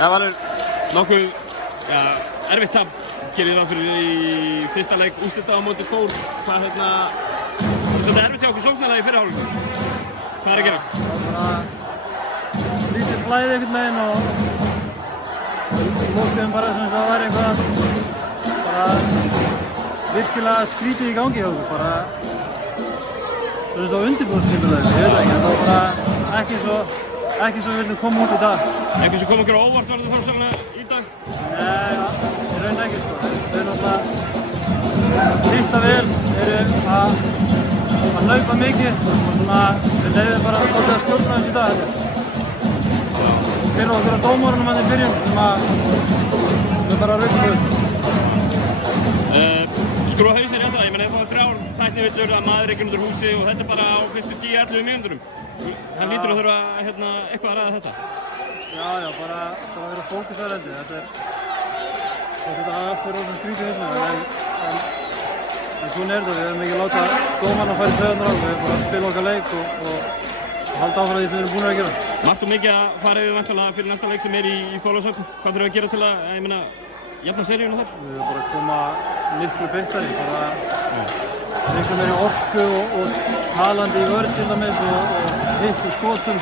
Það var nokkuð erfitt tap, gerir það fyrir í fyrsta leik úrslita á móti Þór. Hvað svolítið erfitt hjá okkur sóknarlega í fyrri hálfleik. Hvað að gerast? Það var bara lítið flæði einhvern veginn og lókuðum bara sem það væri eitthvað virkilega skrítið í gangi hjá okkur. Bara svona eins og undirbúningstímabil, ég veit ekki, það var bara ekki svo við vildum koma út í dag. Eitthvað sem kom okkur á óvart var það Þórshafnar í dag? Nei, í raun ekki sko. Þau náttúrulega hitta vel, eru að hlaupa mikið og svona við leiðum bara áttið að stjórna þessu í dag. Fyrir okkur á dómurunum hann í byrjun sem við bara raukum. Skrúa hausinn réttra, ég meina ef það er 3 tæknivillur að maður ekki undir húsi og þetta er bara á fyrstu 10-11 mínúturum. Hann lítur að þurfa eitthvað að ræða þetta. Já, bara vera fókusar heldur. Þetta allt er rosa skrítið þessum en svona er þetta. Við erum ekki að láta dómarna fara í taugarnar á. Við erum bara að spila okkar leik og halda áfram því sem við erum búin að gera. Margt og mikið að fara yfir væntanlega fyrir næsta leik sem er í Þorlákshöfn. Hvað þurfum við að gera til að, ég meina, jafna seríuna þar? Við erum bara að koma miklu beittari, bara miklu meiri orku og talandi í vörn til dæmis og hittu skotum.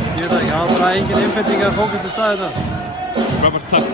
Ég veit ekki, það var bara engin einbeiting að fókusta staði þetta. Robert, takk.